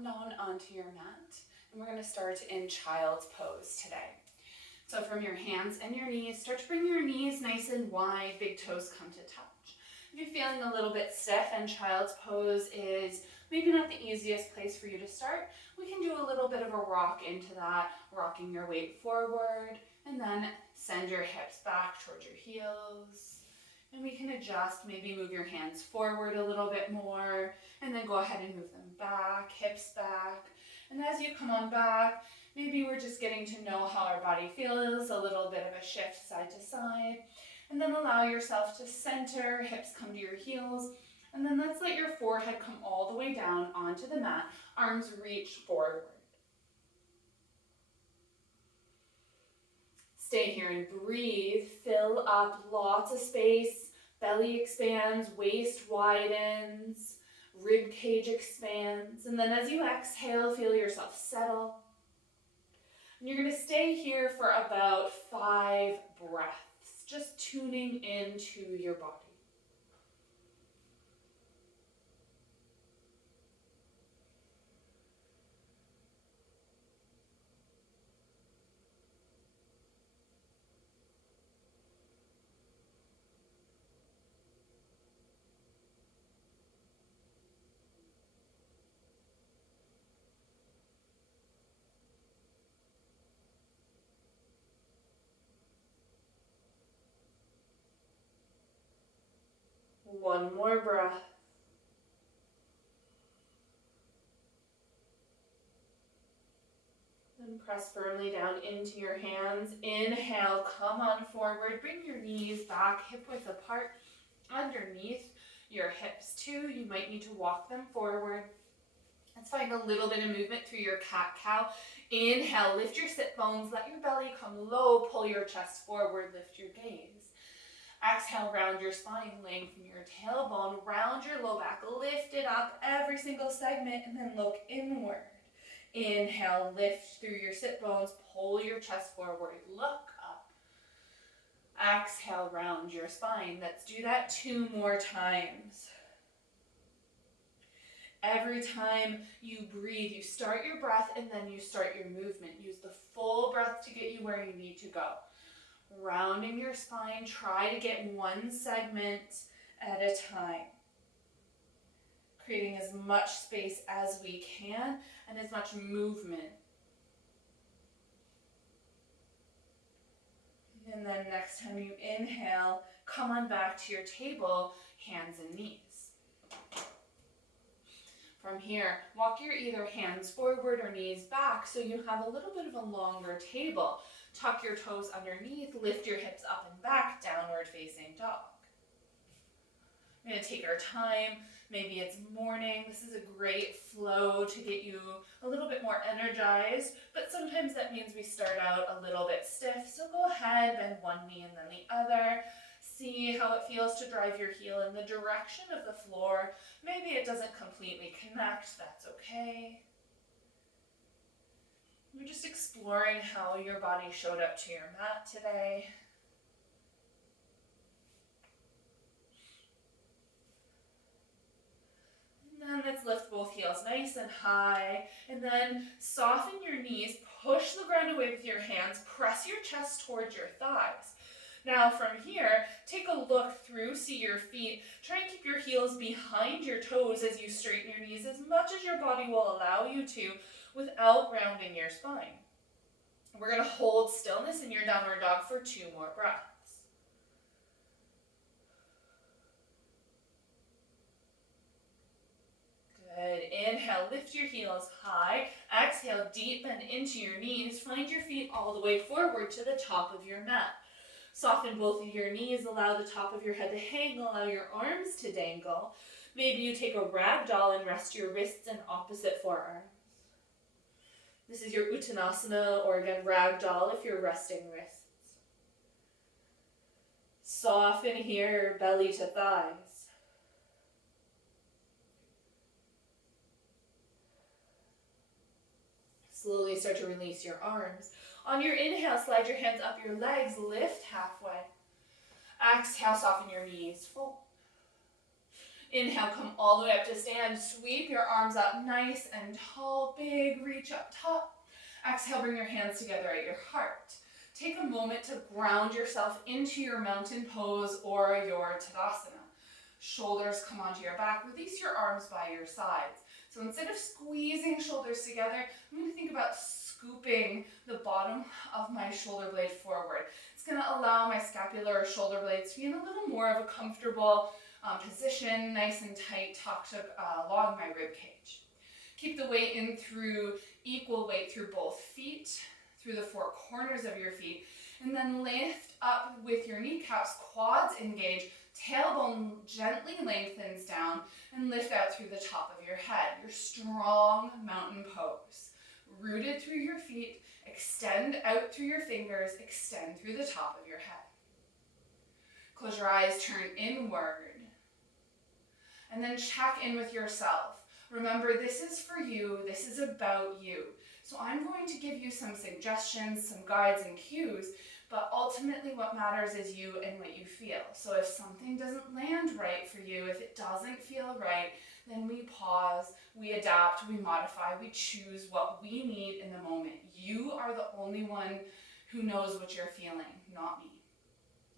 come down onto your mat, and we're going to start in child's pose today. So from your hands and your knees, start to bring your knees nice and wide, big toes come to touch. If you're feeling a little bit stiff and child's pose is maybe not the easiest place for you to start, we can do a little bit of a rock into that, rocking your weight forward, and then send your hips back towards your heels. And we can adjust, maybe move your hands forward a little bit more, and then go ahead and move them back, hips back. And as you come on back, maybe we're just getting to know how our body feels, a little bit of a shift side to side. And then allow yourself to center, hips come to your heels. And then let's let your forehead come all the way down onto the mat, arms reach forward. Stay here and breathe, fill up lots of space, belly expands, waist widens, rib cage expands, and then as you exhale, feel yourself settle. And you're going to stay here for about 5 breaths, just tuning into your body. One more breath. And press firmly down into your hands. Inhale, come on forward. Bring your knees back, hip width apart, underneath your hips too. You might need to walk them forward. Let's find a little bit of movement through your cat-cow. Inhale, lift your sit bones, let your belly come low, pull your chest forward, lift your gaze. Exhale, round your spine, lengthen your tailbone, round your low back, lift it up every single segment, and then look inward. Inhale, lift through your sit bones, pull your chest forward, look up. Exhale, round your spine. Let's do that 2 more times. Every time you breathe, you start your breath and then you start your movement. Use the full breath to get you where you need to go. Rounding your spine, try to get one segment at a time. Creating as much space as we can and as much movement. And then next time you inhale, come on back to your table, hands and knees. From here, walk your either hands forward or knees back so you have a little bit of a longer table. Tuck your toes underneath, lift your hips up and back, downward facing dog. We're going to take our time. Maybe it's morning. This is a great flow to get you a little bit more energized, but sometimes that means we start out a little bit stiff. So go ahead, bend one knee and then the other. See how it feels to drive your heel in the direction of the floor. Maybe it doesn't completely connect. That's okay. We're just exploring how your body showed up to your mat today. And then let's lift both heels nice and high. And then soften your knees, push the ground away with your hands, press your chest towards your thighs. Now from here, take a look through, see your feet. Try and keep your heels behind your toes as you straighten your knees as much as your body will allow you to without rounding your spine. We're going to hold stillness in your downward dog for 2 more breaths. Good. Inhale, lift your heels high. Exhale, deep bend into your knees. Find your feet all the way forward to the top of your mat. Soften both of your knees, allow the top of your head to hang, allow your arms to dangle. Maybe you take a ragdoll and rest your wrists in opposite forearms. This is your Uttanasana, or again, ragdoll if you're resting wrists. Soften here, belly to thighs. Slowly start to release your arms. On your inhale, slide your hands up your legs, lift halfway. Exhale, soften your knees, fold. Inhale, come all the way up to stand. Sweep your arms up nice and tall. Big reach up top. Exhale, bring your hands together at your heart. Take a moment to ground yourself into your mountain pose or your Tadasana. Shoulders come onto your back. Release your arms by your sides. So instead of squeezing shoulders together, I'm going to think about scooping the bottom of my shoulder blade forward. It's going to allow my scapular or shoulder blades to be in a little more of a comfortable position, nice and tight, tucked along my rib cage. Keep the weight in through equal weight through both feet, through the four corners of your feet, and then lift up with your kneecaps, quads engage, tailbone gently lengthens down, and lift out through the top of your head. Your strong mountain pose. Rooted through your feet, extend out through your fingers, extend through the top of your head. Close your eyes, turn inward, and then check in with yourself. Remember, this is for you, this is about you. So I'm going to give you some suggestions, some guides and cues, but ultimately what matters is you and what you feel. So if something doesn't land right for you, if it doesn't feel right, then we pause, we adapt, we modify, we choose what we need in the moment. You are the only one who knows what you're feeling, not me.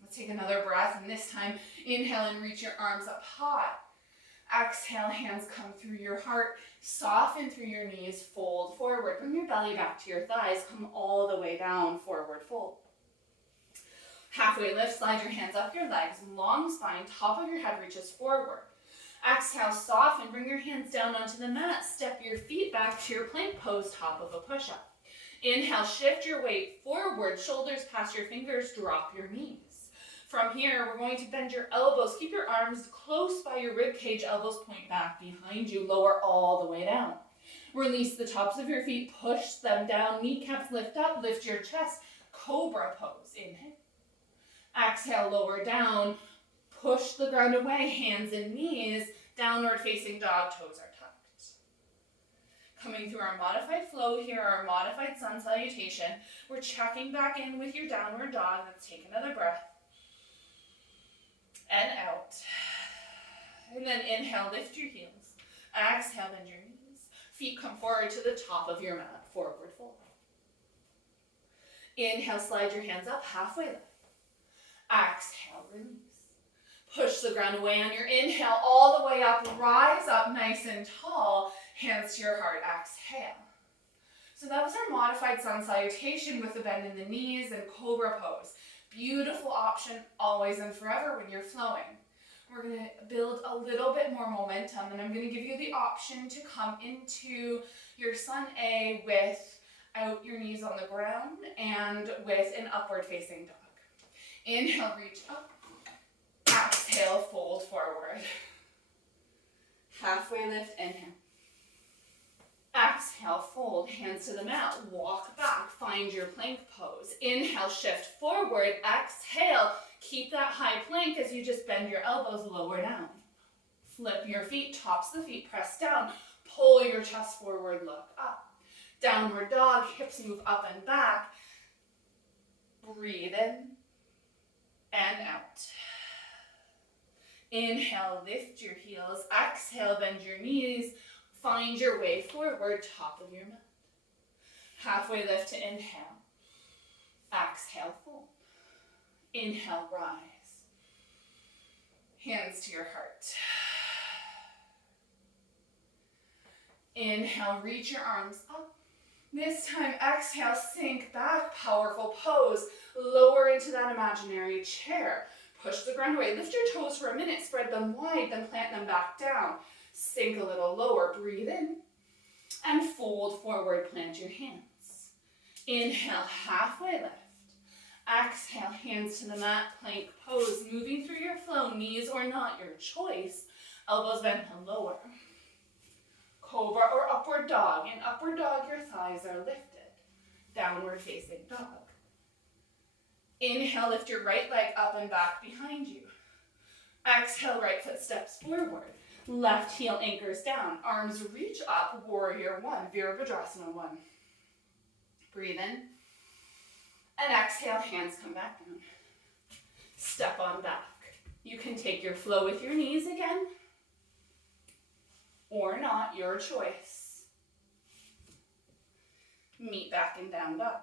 Let's take another breath, and this time, inhale and reach your arms up high. Exhale, hands come through your heart, soften through your knees, fold forward. Bring your belly back to your thighs, come all the way down, forward fold. Halfway lift, slide your hands up your legs, long spine, top of your head reaches forward. Exhale, soften, bring your hands down onto the mat, step your feet back to your plank pose, top of a push-up. Inhale, shift your weight forward, shoulders past your fingers, drop your knees. From here, we're going to bend your elbows. Keep your arms close by your rib cage, elbows point back behind you, lower all the way down. Release the tops of your feet, push them down, kneecaps lift up, lift your chest, cobra pose. Inhale. Exhale, lower down, push the ground away, hands and knees, downward facing dog, toes are tucked. Coming through our modified flow here, our modified sun salutation, we're checking back in with your downward dog. Let's take another breath. And out. And then inhale, lift your heels. Exhale, bend your knees. Feet come forward to the top of your mat, forward fold. Inhale, slide your hands up, halfway lift. Exhale, release. Push the ground away on your inhale, all the way up, rise up nice and tall, hands to your heart, exhale. So that was our modified sun salutation with the bend in the knees and cobra pose. Beautiful option, always and forever when you're flowing. We're going to build a little bit more momentum, and I'm going to give you the option to come into your sun A without your knees on the ground and with an upward facing dog. Inhale, reach up. Exhale, fold forward. Halfway lift, inhale. Exhale, fold, hands to the mat, walk back, find your plank pose. Inhale, shift forward, exhale, keep that high plank as you just bend your elbows, lower down. Flip your feet, tops of the feet, press down, pull your chest forward, look up. Downward dog, hips move up and back. Breathe in and out. Inhale, lift your heels, exhale, bend your knees. Find your way forward, top of your mat. Halfway lift to inhale. Exhale, fold. Inhale, rise. Hands to your heart. Inhale, reach your arms up. This time, exhale, sink back, powerful pose. Lower into that imaginary chair. Push the ground away. Lift your toes for a minute, spread them wide, then plant them back down. Sink a little lower, breathe in, and fold forward, plant your hands. Inhale, halfway lift. Exhale, hands to the mat, plank pose, moving through your flow, knees or not, your choice. Elbows bent and lower. Cobra or upward dog. In upward dog, your thighs are lifted. Downward facing dog. Inhale, lift your right leg up and back behind you. Exhale, right foot steps forward. Left heel anchors down. Arms reach up, warrior one, Virabhadrasana one. Breathe in. And exhale, hands come back down. Step on back. You can take your flow with your knees again, or not, your choice. Meet back in down dog.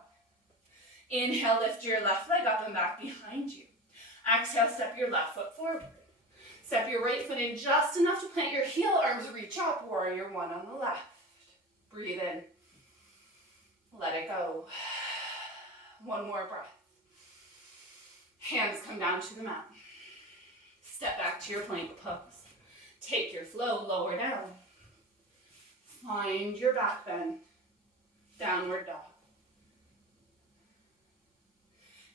Inhale, lift your left leg up and back behind you. Exhale, step your left foot forward. Step your right foot in just enough to plant your heel, arms reach up, warrior one on the left. Breathe in. Let it go. One more breath. Hands come down to the mat. Step back to your plank pose. Take your flow, lower down. Find your back bend. Downward dog.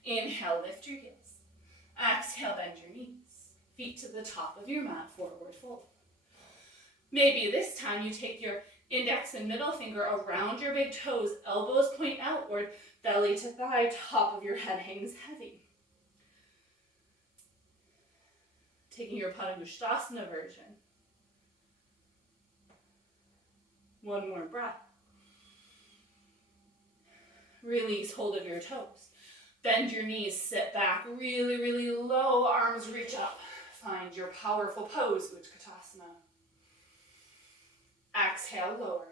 Inhale, lift your heels. Exhale, bend your knees. Feet to the top of your mat, forward fold. Maybe this time you take your index and middle finger around your big toes, elbows point outward, belly to thigh, top of your head hangs heavy. Taking your Padangusthasana version. One more breath. Release hold of your toes. Bend your knees, sit back, really, really low, arms reach up. Find your powerful pose, Utkatasana. Exhale, lower.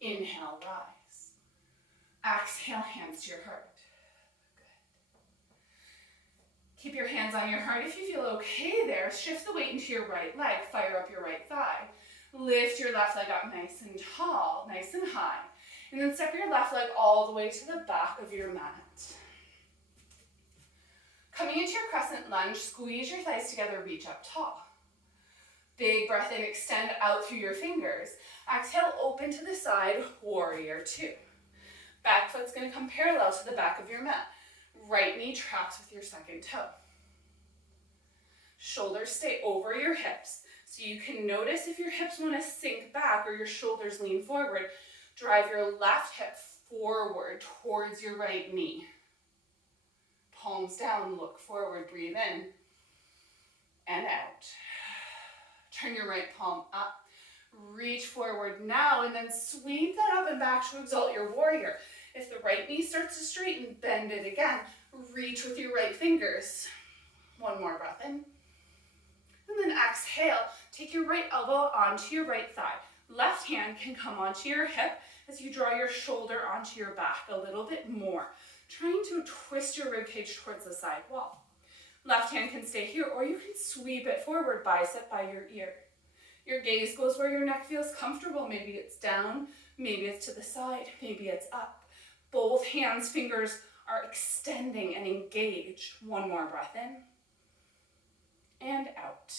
Inhale, rise. Exhale, hands to your heart. Good. Keep your hands on your heart. If you feel okay there, shift the weight into your right leg. Fire up your right thigh. Lift your left leg up nice and tall, nice and high. And then step your left leg all the way to the back of your mat. Coming into your crescent lunge, squeeze your thighs together, reach up tall. Big breath in, extend out through your fingers. Exhale, open to the side, warrior two. Back foot's gonna come parallel to the back of your mat. Right knee tracks with your second toe. Shoulders stay over your hips. So you can notice if your hips wanna sink back or your shoulders lean forward. Drive your left hip forward towards your right knee. Palms down, look forward, breathe in and out. Turn your right palm up, reach forward now, and then sweep that up and back to exalt your warrior. If the right knee starts to straighten, bend it again. Reach with your right fingers. One more breath in. And then exhale, take your right elbow onto your right thigh. Left hand can come onto your hip as you draw your shoulder onto your back a little bit more, trying to twist your ribcage towards the side wall. Left hand can stay here, or you can sweep it forward, bicep by your ear. Your gaze goes where your neck feels comfortable. Maybe it's down, maybe it's to the side, maybe it's up. Both hands, fingers are extending and engaged. One more breath in and out.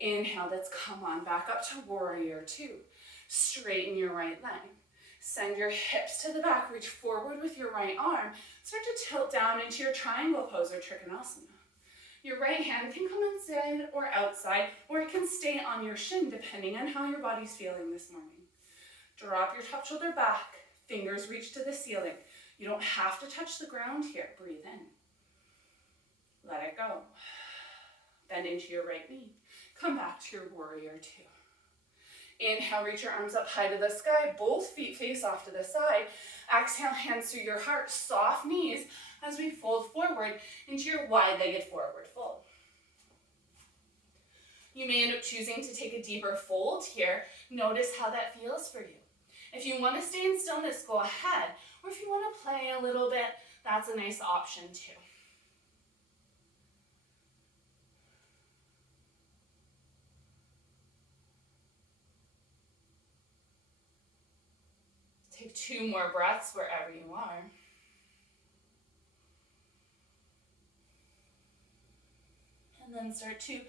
Inhale, let's come on back up to warrior two. Straighten your right leg. Send your hips to the back, reach forward with your right arm. Start to tilt down into your triangle pose or Trikonasana. Your right hand can come inside or outside, or it can stay on your shin depending on how your body's feeling this morning. Drop your top shoulder back, fingers reach to the ceiling. You don't have to touch the ground here, breathe in. Let it go. Bend into your right knee. Come back to your warrior two. Inhale, reach your arms up high to the sky. Both feet face off to the side. Exhale, hands through your heart. Soft knees as we fold forward into your wide-legged forward fold. You may end up choosing to take a deeper fold here. Notice how that feels for you. If you want to stay in stillness, go ahead. Or if you want to play a little bit, that's a nice option too. Take 2 more breaths wherever you are. And then start to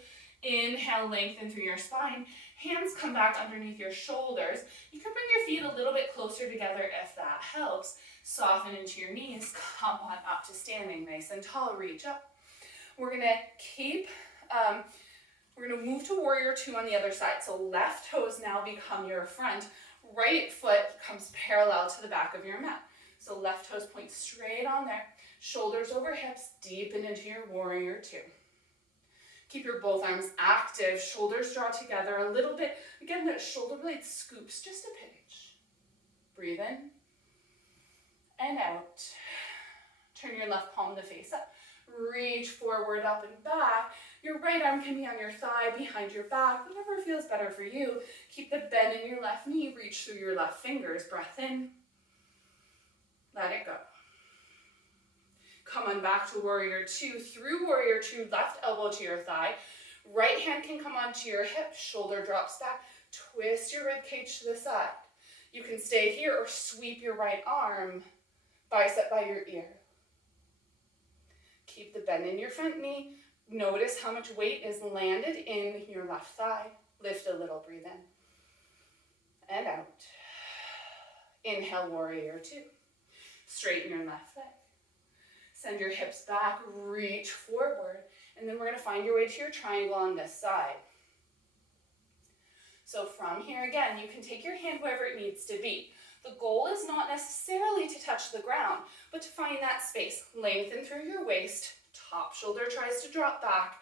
inhale, lengthen through your spine. Hands come back underneath your shoulders. You can bring your feet a little bit closer together if that helps. Soften into your knees. Come on up to standing nice and tall. Reach up. We're going to move to warrior two on the other side. So left toes now become your front. Right foot comes parallel to the back of your mat. So left toes point straight on there. Shoulders over hips, deepen into your warrior two. Keep your both arms active. Shoulders draw together a little bit. Again, that shoulder blade scoops just a pinch. Breathe in and out. Turn your left palm to face up. Reach forward, up and back. Your right arm can be on your thigh, behind your back, whatever feels better for you. Keep the bend in your left knee, reach through your left fingers. Breath in, let it go. Come on back to warrior two. Through warrior two, left elbow to your thigh. Right hand can come onto your hip, shoulder drops back. Twist your rib cage to the side. You can stay here or sweep your right arm, bicep by your ear. Keep the bend in your front knee. Notice how much weight is landed in your left thigh. Lift a little, breathe in and out. Inhale, warrior two. Straighten your left leg. Send your hips back, reach forward, and then we're going to find your way to your triangle on this side. So from here, again, you can take your hand wherever it needs to be. The goal is not necessarily to touch the ground, but to find that space. Lengthen through your waist, top shoulder tries to drop back,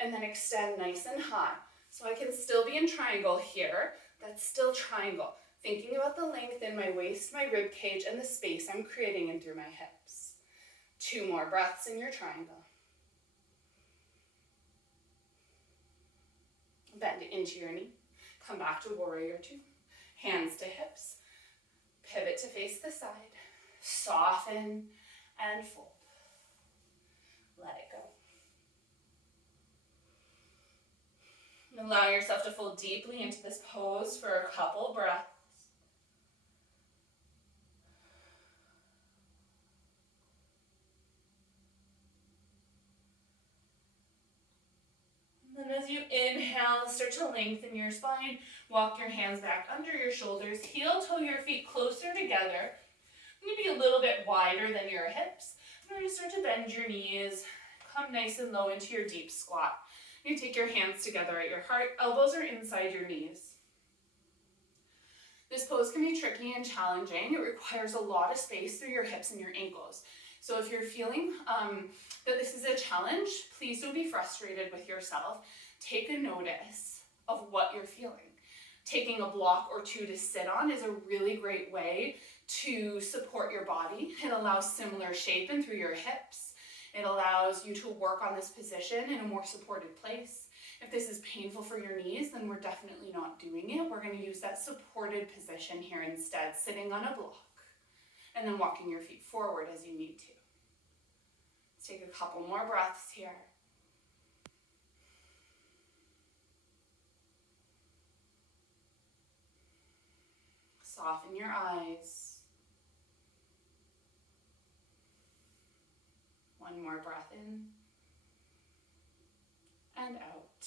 and then extend nice and high. So I can still be in triangle here. That's still triangle. Thinking about the length in my waist, my rib cage, and the space I'm creating in through my hips. 2 more breaths in your triangle. Bend into your knee. Come back to warrior two. Hands to hips. Pivot to face the side. Soften and fold. Let it go. And allow yourself to fold deeply into this pose for a couple breaths. And as you inhale, start to lengthen your spine. Walk your hands back under your shoulders. Heel toe your feet closer together. Maybe a little bit wider than your hips. And then you start to bend your knees. Come nice and low into your deep squat. You take your hands together at your heart. Elbows are inside your knees. This pose can be tricky and challenging. It requires a lot of space through your hips and your ankles. So if you're feeling that this is a challenge, please don't be frustrated with yourself. Take a notice of what you're feeling. Taking a block or two to sit on is a really great way to support your body. It allows similar shape in through your hips. It allows you to work on this position in a more supported place. If this is painful for your knees, then we're definitely not doing it. We're going to use that supported position here instead, sitting on a block, and then walking your feet forward as you need to. Let's take a couple more breaths here. Soften your eyes. One more breath in and out.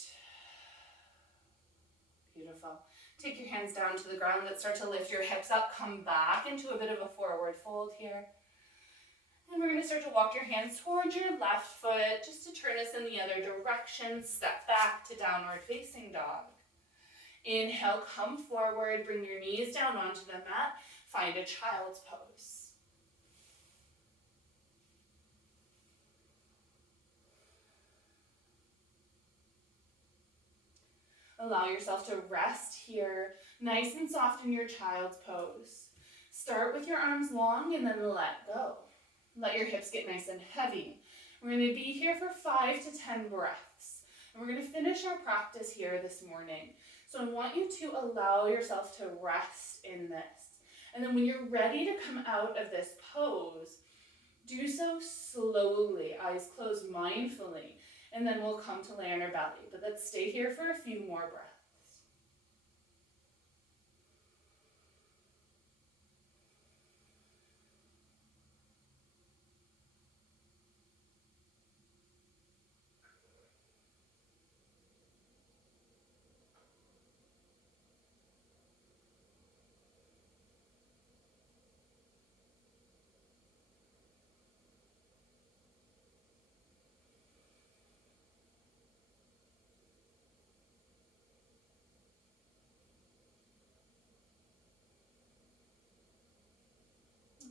Beautiful. Take your hands down to the ground. Let's start to lift your hips up. Come back into a bit of a forward fold here. And we're going to start to walk your hands towards your left foot just to turn us in the other direction. Step back to downward facing dog. Inhale, come forward. Bring your knees down onto the mat. Find a child's pose. Allow yourself to rest here, nice and soft in your child's pose. Start with your arms long and then let go. Let your hips get nice and heavy. We're going to be here for 5 to 10 breaths. And we're going to finish our practice here this morning. So I want you to allow yourself to rest in this. And then when you're ready to come out of this pose, do so slowly, eyes closed mindfully. And then we'll come to lay on our belly. But let's stay here for a few more breaths.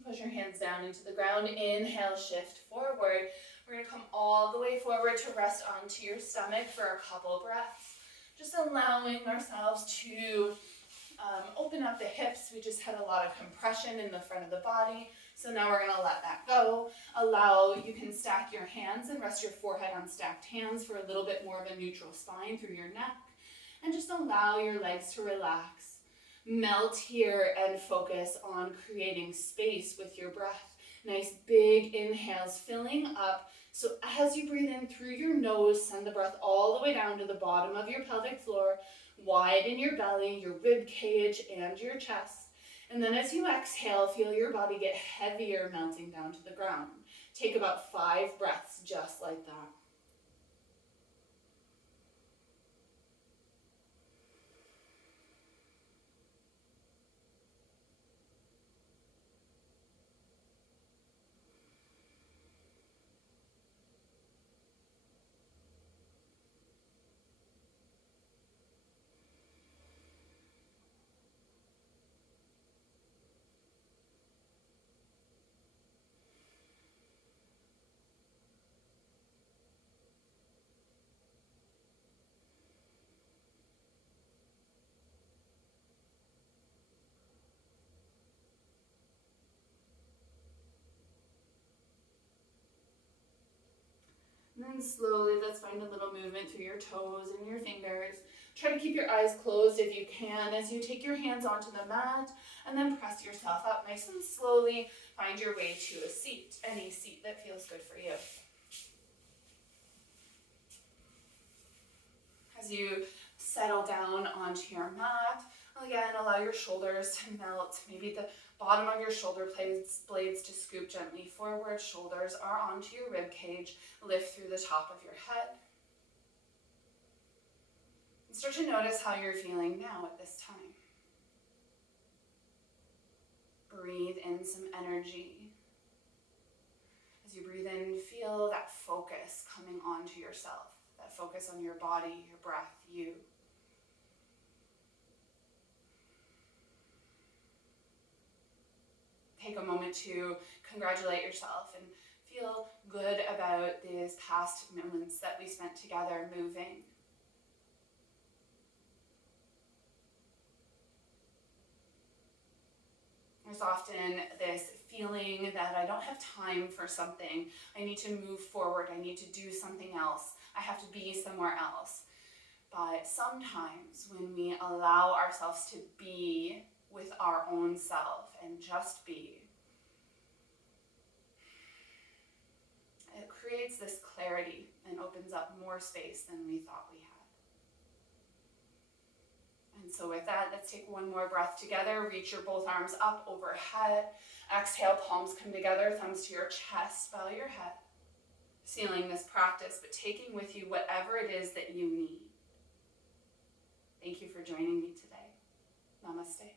Push your hands down into the ground. Inhale, shift forward. We're going to come all the way forward to rest onto your stomach for a couple breaths. Just allowing ourselves to open up the hips. We just had a lot of compression in the front of the body. So now we're gonna let that go. You can stack your hands and rest your forehead on stacked hands for a little bit more of a neutral spine through your neck. And just allow your legs to relax. Melt here and focus on creating space with your breath. Nice big inhales filling up. So as you breathe in through your nose, send the breath all the way down to the bottom of your pelvic floor. Widen your belly, your rib cage, and your chest. And then as you exhale, feel your body get heavier, melting down to the ground. Take about 5 breaths just like that. And then slowly, let's find a little movement through your toes and your fingers. Try to keep your eyes closed if you can as you take your hands onto the mat and then press yourself up nice and slowly. Find your way to a seat, any seat that feels good for you. As you settle down onto your mat, again, allow your shoulders to melt. Maybe the bottom of your shoulder blades to scoop gently forward. Shoulders are onto your rib cage. Lift through the top of your head. And start to notice how you're feeling now at this time. Breathe in some energy. As you breathe in, feel that focus coming onto yourself. That focus on your body, your breath, you. Take a moment to congratulate yourself and feel good about these past moments that we spent together moving. There's often this feeling that I don't have time for something. I need to move forward. I need to do something else. I have to be somewhere else. But sometimes when we allow ourselves to be with our own self and just be, it creates this clarity and opens up more space than we thought we had. And so with that, let's take one more breath together. Reach your both arms up overhead. Exhale, palms come together, thumbs to your chest, bow your head. Sealing this practice, but taking with you whatever it is that you need. Thank you for joining me today. Namaste.